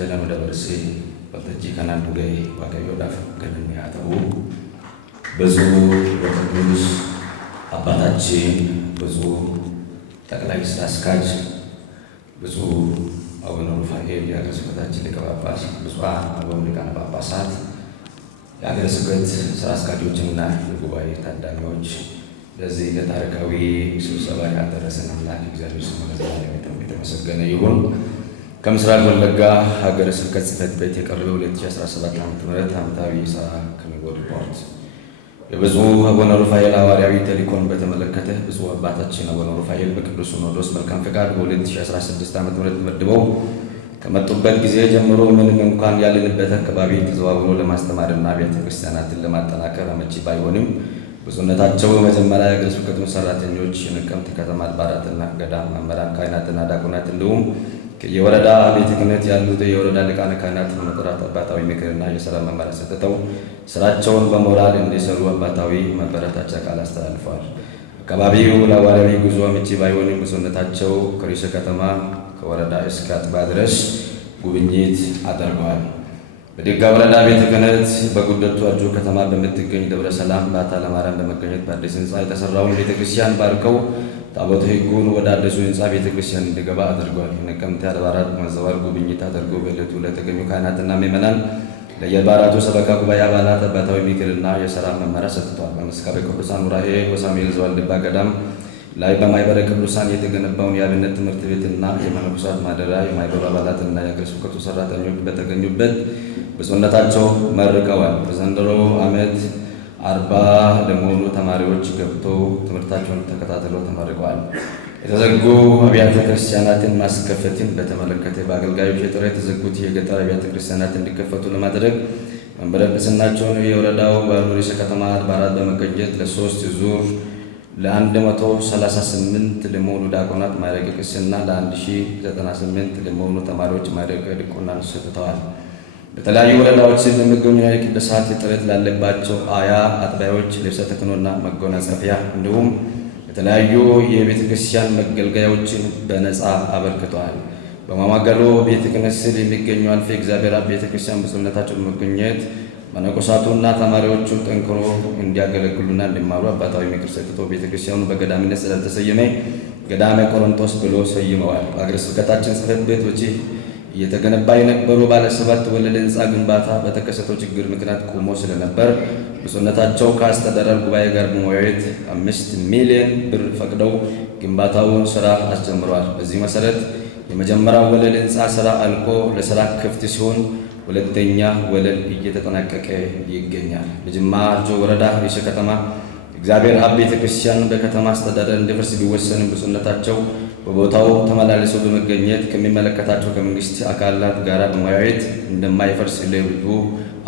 jalan udah bersih, waltajji kanan dugai Waaqayyo daaf galanni haa ta'u ብፁዕ ወቅዱስ አባታችን ብፁዕ ጠቅላይ ስራ አስኪያጅ ብፁዕ አቡነ ሩፋኤል የሀገረ ስብከታችን ሊቀ ጳጳስ፣ ብፁዓን አበው ሊቃነ ጳጳሳት፣ የሀገረ ስብከት ስራ አስኪያጆችና የጉባኤ ታዳሚዎች፣ ለዚህ ለታሪካዊ ስብሰባ ያደረሰን አምላክ እግዚአብሔር ስሙ ለዘላለም የተመሰገነ ይሁን። ከምስራቅ ወለጋ ሀገረ ስብከት ጽሕፈት ቤት የቀረበው 2017 ዓ.ም ዓመታዊ የሥራ ክንውን ሪፖርት የብፁዕ አቡነ ሩፋኤል ሐዋርያዊ ተልእኮን በተመለከተ ብፁዕ አባታችን አቡነ ሩፋኤል በቅዱስ ሲኖዶስ መልካም ፈቃድ በ2016 ዓ.ም ተመድበው ከመጡበት ጊዜ ጀምሮ ምንም እንኳን ያለንበት አካባቢ ተዘዋውሮ ለማስተማርና ቤተ ክርስቲያናትን ለማጠናከር አመቺ ባይሆንም ብፁዕነታቸው በመጀመሪያ የሀገረ ስብከቱን ሰራተኞች፣ የነቀምት ከተማ አድባራትና ገዳም መምህራን፣ ካህናትና ዲያቆናት እንዲሁም የወረዳ ቤተ ክህነት ያሉት የወረዳ ሊቃነ ካህናት በመጥራት አባታዊ ምክርና የሥራ መመሪያ ሰጥተው ስራቸውን በሞራል እንዲሰሩ አባታዊ ማበረታቻ ቃል አስተላልፈዋል። አካባቢው ለሐዋርያዊ ጉዞ አመቺ ባይሆንም ብፁዕነታቸው ከርዕሰ ከተማ ከወረዳ እስከ አጥቢያ ድረስ ጉብኝት አድርገዋል። በዲጋ ወረዳ ቤተ ክህነት በጉደቱ አርጆ ከተማ በምትገኝ ደብረ ሰላም ባታ ለማርያም በመገኘት በአዲስ ሕንፃ የተሰራውን ቤተ ክርስቲያን ባርከው ታቦተ ሕጉን ወደ አዲሱ ሕንፃ ቤተ ክርስቲያን እንዲገባ አድርገዋል። የነቀምት አድባራት በመዘዋወር ጉብኝት አድርጎ በዕለቱ ለተገኙ ካህናትና ምዕመናን ለየአድባራቱ ሰበካ ጉባኤ አባላት አባታዊ ምክርና የሥራ መመሪያ ሰጥተዋል። በመስካበ ቅዱሳን ዑራኤል ወሳሙኤል ዘዋልድባ ገዳም ላይ በማኅበረ ቅዱሳን የተገነባውን የአብነት ትምህርት ቤትና የመነኮሳት ማደሪያ የማኅበሩ አባላትና የሀገረ ስብከቱ ሠራተኞች በተገኙበት ብፁዕነታቸው መርቀዋል። በዘንድሮ ዓመት 40 ለሚሆኑ ተማሪዎች ገብተው ትምህርታቸውን ተከታትለው ተመርቀዋል። የተዘጉ አብያተ ክርስቲያናትን ማስከፈትን በተመለከተ በአገልጋዮች የጥረት የተዘጉት የገጠር አብያተ ክርስቲያናት እንዲከፈቱ ለማድረግ መንበረ ጵጵስናቸውን የወረዳው ርዕሰ ከተማ አድባራት በመገኘት ለ3 ዙር ለ138 ለሚሆኑ ዲያቆናት ማዕረገ ቅስና ለ1098 ለሚሆኑ ተማሪዎች ማዕረገ ዲቁናን ሰጥተዋል። በተለያዩ ወረዳዎች በሚገኙ የቅዱሳት እጥረት ላለባቸው 20 አጥቢያዎች ልብሰ ተክህኖና መጎናጸፊያ እንዲሁም የተለያዩ የቤተ ክርስቲያን መገልገያዎችን በነፃ አበርክተዋል። በማማገሎ ቤተ ክህነት ስር የሚገኙ አልፌ እግዚአብሔር አብ ቤተ ክርስቲያን ብፁዕነታቸው በመገኘት መነኮሳቱና ተማሪዎቹ ጠንክሮ እንዲያገለግሉና እንዲማሩ አባታዊ ምክር ሰጥተው ቤተ ክርስቲያኑ በገዳምነት ስላልተሰየመ ገዳመ ቆሮንቶስ ብሎ ሰይመዋል። በሀገረ ስብከታችን ጽሕፈት ቤት ወጪ እየተገነባ የነበሩ ባለ 7 ወለል ሕንፃ ግንባታ በተከሰተው ችግር ምክንያት ቆሞ ስለነበር ብፁዕነታቸው ከአስተዳደር ጉባኤ ጋር በመወያየት 5 ሚሊዮን ብር ፈቅደው ግንባታውን ስራ አስጀምረዋል። በዚህ መሰረት የመጀመሪያው ወለል ሕንፃ ስራ አልቆ ለስራ ክፍት ሲሆን ሁለተኛ ወለል እየተጠናቀቀ ይገኛል። በጅማ አርጆ ወረዳ ርዕሰ ከተማ እግዚአብሔር አብ ቤተ ክርስቲያን በከተማ አስተዳደር እንዲፈርስ ቢወሰንም ብፁዕነታቸው በቦታው ተመላልሰው በመገኘት ከሚመለከታቸው ከመንግስት አካላት ጋር በመወያየት እንደማይፈርስ ለሕዝቡ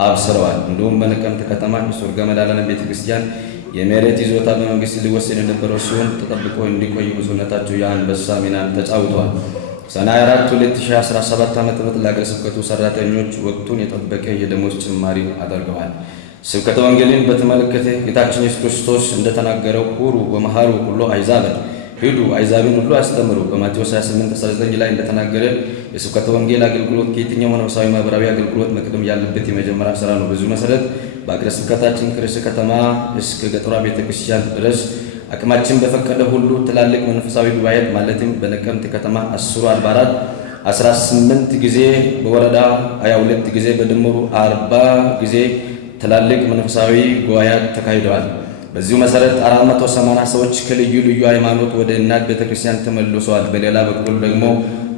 አብስረዋል። እንዲሁም በነቀምት ከተማ የሶርጋ መድኃኔዓለም ቤተ ክርስቲያን የመሬት ይዞታ በመንግስት ሊወሰድ የነበረው ሲሆን ተጠብቆ እንዲቆይ ብፁዕነታቸው የአንበሳ ሚናን ተጫውተዋል። ሰኔ 4 2017 ዓ.ም ለሀገረ ስብከቱ ሰራተኞች ወቅቱን የጠበቀ የደሞዝ ጭማሪ አድርገዋል። ስብከተ ወንጌልን በተመለከተ ጌታችን ኢየሱስ ክርስቶስ እንደተናገረው ሁሩ ወመሃሩ ኩሎ አሕዛብን ሂዱ አሕዛብን ሁሉ አስተምሩ በማቴዎስ 28:19 ላይ እንደተናገረ የስብከተ ወንጌል አገልግሎት ከየትኛው መንፈሳዊ ማህበራዊ አገልግሎት መቅደም ያለበት የመጀመሪያ ስራ ነው። በዚሁ መሰረት በሀገረ ስብከታችን ከርዕሰ ከተማ እስከ ገጠሯ ቤተክርስቲያን ድረስ አቅማችን በፈቀደ ሁሉ ትላልቅ መንፈሳዊ ጉባኤት ማለትም በነቀምት ከተማ 10 አድባራት 18 ጊዜ በወረዳ 22 ጊዜ በድምሩ 40 ጊዜ ትላልቅ መንፈሳዊ ጉባኤት ተካሂደዋል። በዚሁ መሰረት 480 ሰዎች ከልዩ ልዩ ሃይማኖት ወደ እናት ቤተክርስቲያን ተመልሰዋል። በሌላ በኩል ደግሞ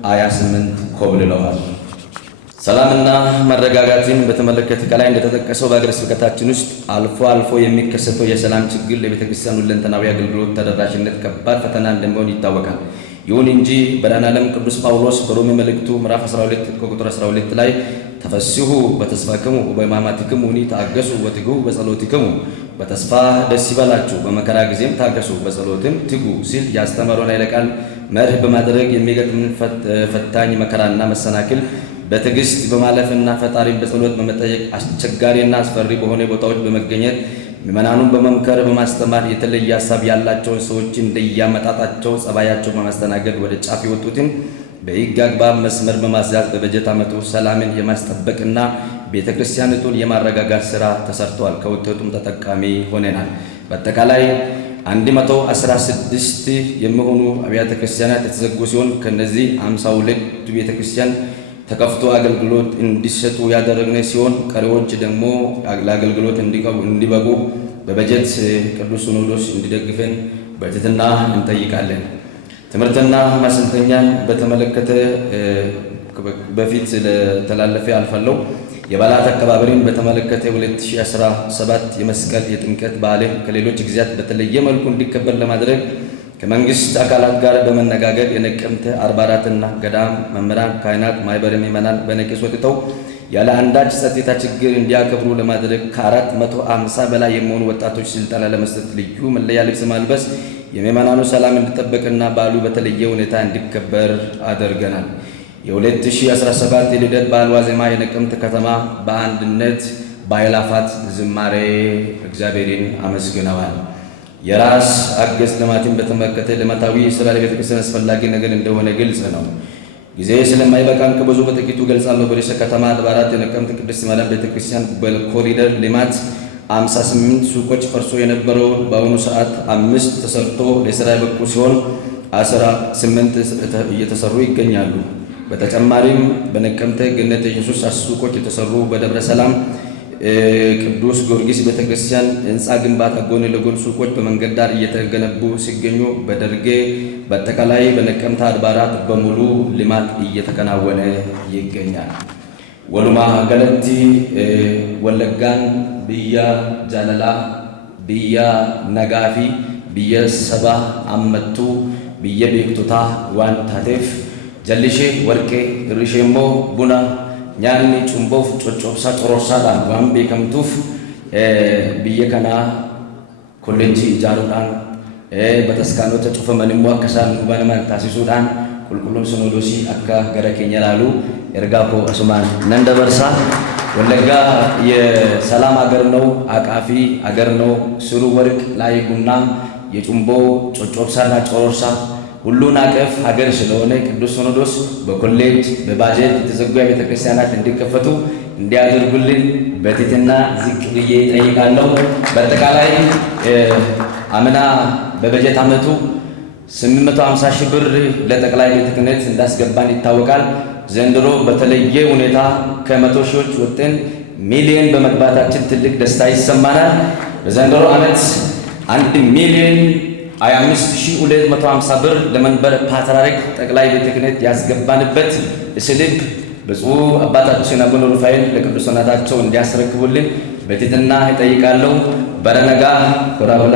28 ኮብልለዋል። ሰላምና መረጋጋትን በተመለከተ ከላይ እንደተጠቀሰው በሀገረ ስብከታችን ውስጥ አልፎ አልፎ የሚከሰተው የሰላም ችግር ለቤተክርስቲያኑ ሁለንተናዊ አገልግሎት ተደራሽነት ከባድ ፈተና እንደሚሆን ይታወቃል። ይሁን እንጂ መድኃኔዓለም ቅዱስ ጳውሎስ በሮሜ መልእክቱ ምዕራፍ 12 ቁጥር 12 ላይ ተፈስሑ በተስፋክሙ በሕማማትክሙ ተአገሱ ወትጉ በጸሎትክሙ በተስፋ ደስ ይበላችሁ በመከራ ጊዜም ታገሱ በጸሎትም ትጉ ሲል ያስተማረውን ኃይለ ቃል መርህ በማድረግ የሚገጥምን ፈታኝ መከራና መሰናክል በትዕግስት በማለፍና ፈጣሪን በጸሎት በመጠየቅ አስቸጋሪና አስፈሪ በሆነ ቦታዎች በመገኘት ምዕመናኑን በመምከር በማስተማር የተለየ ሀሳብ ያላቸውን ሰዎች እንደያመጣጣቸው ጸባያቸው በማስተናገድ ወደ ጫፍ የወጡትን በሕግ አግባብ መስመር በማስያዝ በበጀት ዓመቱ ሰላምን የማስጠበቅና ቤተ ክርስቲያኒቱን የማረጋጋት ሥራ ተሰርቷል። ከውጤቱም ተጠቃሚ ሆነናል። በአጠቃላይ 116 የሚሆኑ አብያተ ክርስቲያናት የተዘጉ ሲሆን ከነዚህ 52 ቤተ ክርስቲያን ተከፍቶ አገልግሎት እንዲሰጡ ያደረግነ ሲሆን ቀሪዎች ደግሞ ለአገልግሎት እንዲበቁ በበጀት ቅዱስ ሲኖዶስ እንዲደግፈን በትህትና እንጠይቃለን። ትምህርትና ማሰልጠኛን በተመለከተ በፊት ለተላለፈ አልፈለው የበዓላት አከባበርን በተመለከተ 2017 የመስቀል የጥምቀት በዓልን ከሌሎች ጊዜያት በተለየ መልኩ እንዲከበር ለማድረግ ከመንግስት አካላት ጋር በመነጋገር የነቀምት አድባራትና ገዳም መምህራን፣ ካህናት፣ ማህበረ ምዕመናን በነቂስ ወጥተው ያለ አንዳች ጸጥታ ችግር እንዲያከብሩ ለማድረግ ከ450 በላይ የሚሆኑ ወጣቶች ስልጠና ለመስጠት ልዩ መለያ ልብስ ማልበስ የምዕመናኑ ሰላም እንዲጠበቅና በዓሉ በተለየ ሁኔታ እንዲከበር አድርገናል። የ2017 የልደት በዓል ዋዜማ የነቀምት ከተማ በአንድነት በአእላፋት ዝማሬ እግዚአብሔርን አመስግነዋል። የራስ አገዝ ልማትን በተመለከተ ልማታዊ ስራ ለቤተ ክርስቲያን አስፈላጊ ነገር እንደሆነ ግልጽ ነው። ጊዜ ስለማይበቃን ከብዙ በጥቂቱ ገልጻለሁ። በርዕሰ ከተማ አድባራት የነቀምት ቅድስት ማርያም ቤተ ክርስቲያን በኮሪደር ልማት 58 ሱቆች ፈርሶ የነበረውን በአሁኑ ሰዓት 5 ተሰርቶ ለስራ የበቁ ሲሆን 18 እየተሰሩ ይገኛሉ። በተጨማሪም በነቀምት ገነተ ኢየሱስ 10 ሱቆች የተሰሩ በደብረ ሰላም ቅዱስ ጊዮርጊስ ቤተክርስቲያን ህንፃ ግንባታ ጎን ለጎን ሱቆች በመንገድ ዳር እየተገነቡ ሲገኙ በደርጌ በአጠቃላይ በነቀምት አድባራት በሙሉ ልማት እየተከናወነ ይገኛል። ወሉማ ገለቲ ወለጋን ብያ ጃለላ ብያ ነጋፊ ብየ ሰባ አመቱ ብየ ቤክቶታ ዋን ታቴፍ ጀልሼ ወርቄ ርሼሞ ቡና ኛኒ ጩምቦፍ ጮጮብሳ ጮሮርሳዳን ዋን ቤከምቱፍ ብየ ከና ኮሌጂ ጃሩዳን በተስካኖተ ጩፈመንሞ አከሳን ባነማን ታሲሱዳን ቁልቁሉን ሲኖዶሲ አካ ገረ ኬኛ ላሉ ኤርጋኮ አሱማን ነንደበርሳ ወለጋ የሰላም አገር ነው፣ አቃፊ አገር ነው። ስሩ ወርቅ ላይ ቡና የጩምቦ ጮጮብሳና ጮሮርሳ ሁሉን አቀፍ ሀገር ስለሆነ ቅዱስ ሲኖዶስ በኮሌጅ በባጀት የተዘጉ ቤተ ክርስቲያናት እንዲከፈቱ እንዲያደርጉልን በትህትና ዝቅ ብዬ እጠይቃለሁ። በአጠቃላይ አምና በበጀት ዓመቱ 850 ሺህ ብር ለጠቅላይ ቤተ ክህነት እንዳስገባን ይታወቃል። ዘንድሮ በተለየ ሁኔታ ከ100 ሺዎች ወጥተን ሚሊዮን በመግባታችን ትልቅ ደስታ ይሰማናል። በዘንድሮ ዓመት 1,025,250 ብር ለመንበረ ፓትርያርክ ጠቅላይ ቤተ ክህነት ያስገባንበት ስልክ ብፁዕ አባታችን አቡነ ሩፋኤል ለቅዱስነታቸው እንዲያስረክቡልን በትህትና እጠይቃለሁ። በረነጋ ኮራቦላ